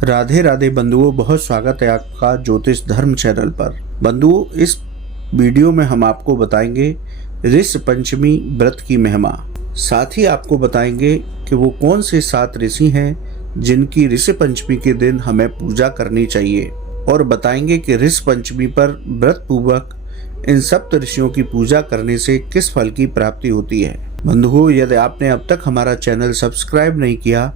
राधे राधे बंधुओं, बहुत स्वागत है आपका ज्योतिष धर्म चैनल पर। बंधुओं, इस वीडियो में हम आपको बताएंगे ऋषि पंचमी व्रत की महिमा। साथ ही आपको बताएंगे कि वो कौन से 7 ऋषि हैं जिनकी ऋषि पंचमी के दिन हमें पूजा करनी चाहिए, और बताएंगे कि ऋषि पंचमी पर व्रत पूर्वक इन सप्त ऋषियों की पूजा करने से किस फल की प्राप्ति होती है। बंधुओं, यदि आपने अब तक हमारा चैनल सब्सक्राइब नहीं किया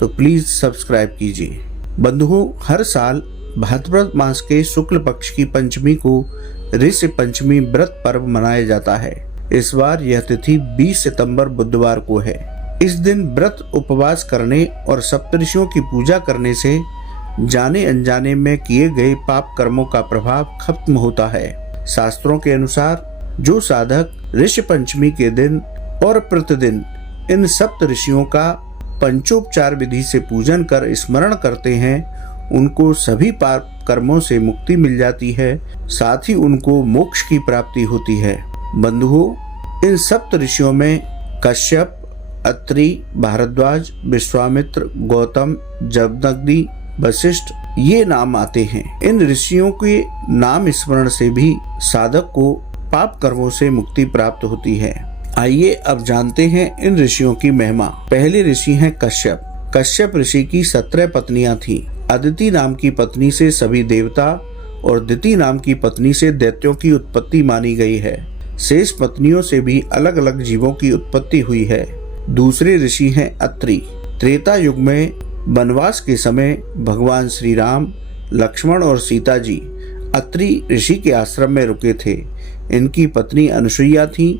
तो प्लीज सब्सक्राइब कीजिए। बंधुओं, हर साल भाद्रपद मास के शुक्ल पक्ष की पंचमी को ऋषि पंचमी व्रत पर्व मनाया जाता है। इस बार यह तिथि 20 सितंबर बुधवार को है। इस दिन व्रत उपवास करने और सप्तऋषियों की पूजा करने से जाने अनजाने में किए गए पाप कर्मों का प्रभाव खत्म होता है। शास्त्रों के अनुसार जो साधक ऋषि पंचमी के दिन और प्रतिदिन इन सप्त ऋषियों का पंचोपचार विधि से पूजन कर स्मरण करते हैं, उनको सभी पाप कर्मों से मुक्ति मिल जाती है, साथ ही उनको मोक्ष की प्राप्ति होती है। बंधुओं, इन सप्त ऋषियों में कश्यप, अत्रि, भारद्वाज, विश्वामित्र, गौतम, जमदग्नि, वशिष्ठ ये नाम आते हैं। इन ऋषियों के नाम स्मरण से भी साधक को पाप कर्मों से मुक्ति प्राप्त होती है। आइए अब जानते हैं इन ऋषियों की महिमा। पहले ऋषि हैं कश्यप। कश्यप ऋषि की 17 पत्नियां थीं। अदिति नाम की पत्नी से सभी देवता और दिति नाम की पत्नी से दैत्यों की उत्पत्ति मानी गई है। शेष पत्नियों से भी अलग अलग जीवों की उत्पत्ति हुई है। दूसरे ऋषि हैं अत्रि। त्रेता युग में वनवास के समय भगवान श्री राम, लक्ष्मण और सीता जी अत्रि ऋषि के आश्रम में रुके थे। इनकी पत्नी अनुसुईया थी।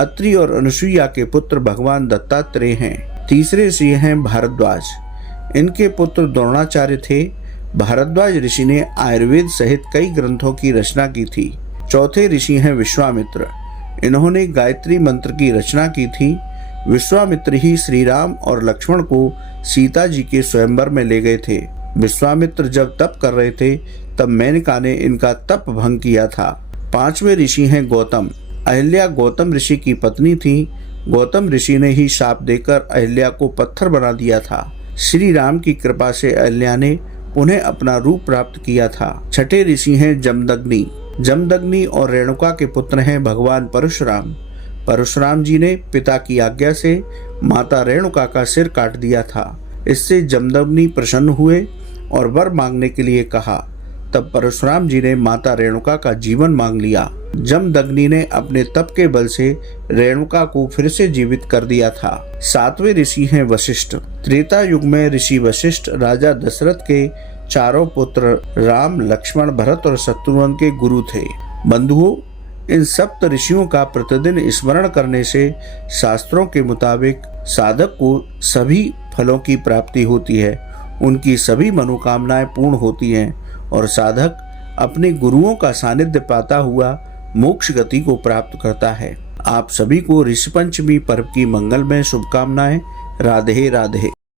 अत्रि और अनुसुईया के पुत्र भगवान दत्तात्रेय हैं। तीसरे ऋषि हैं भारद्वाज। इनके पुत्र द्रोणाचार्य थे। भारद्वाज ऋषि ने आयुर्वेद सहित कई ग्रंथों की रचना की थी। चौथे ऋषि हैं विश्वामित्र। इन्होंने गायत्री मंत्र की रचना की थी। विश्वामित्र ही श्री राम और लक्ष्मण को सीता जी के स्वयंवर में ले गए थे। विश्वामित्र जब तप कर रहे थे तब मेनका ने इनका तप भंग किया था। पांचवें ऋषि हैं गौतम। अहिल्या गौतम ऋषि की पत्नी थी। गौतम ऋषि ने ही शाप देकर अहिल्या को पत्थर बना दिया था। श्री राम की कृपा से अहिल्या ने उन्हें अपना रूप प्राप्त किया था। छठे ऋषि हैं जमदग्नि। जमदग्नि और रेणुका के पुत्र हैं भगवान परशुराम। परशुराम जी ने पिता की आज्ञा से माता रेणुका का सिर काट दिया था। इससे जमदग्नि प्रसन्न हुए और वर मांगने के लिए कहा। तब परशुराम जी ने माता रेणुका का जीवन मांग लिया। जमदग्नि ने अपने तप के बल से रेणुका को फिर से जीवित कर दिया था। सातवें ऋषि हैं वशिष्ठ। त्रेता युग में ऋषि वशिष्ठ राजा दशरथ के चारों पुत्र राम, लक्ष्मण, भरत और शत्रुघ्न के गुरु थे। बंधुओं, इन सप्त ऋषियों का प्रतिदिन स्मरण करने से शास्त्रों के मुताबिक साधक को सभी फलों की प्राप्ति होती है, उनकी सभी मनोकामनाएं पूर्ण होती हैं और साधक अपने गुरुओं का सानिध्य पाता हुआ मोक्ष गति को प्राप्त करता है। आप सभी को ऋषि पंचमी पर्व की मंगलमय शुभकामनाएं। राधे राधे।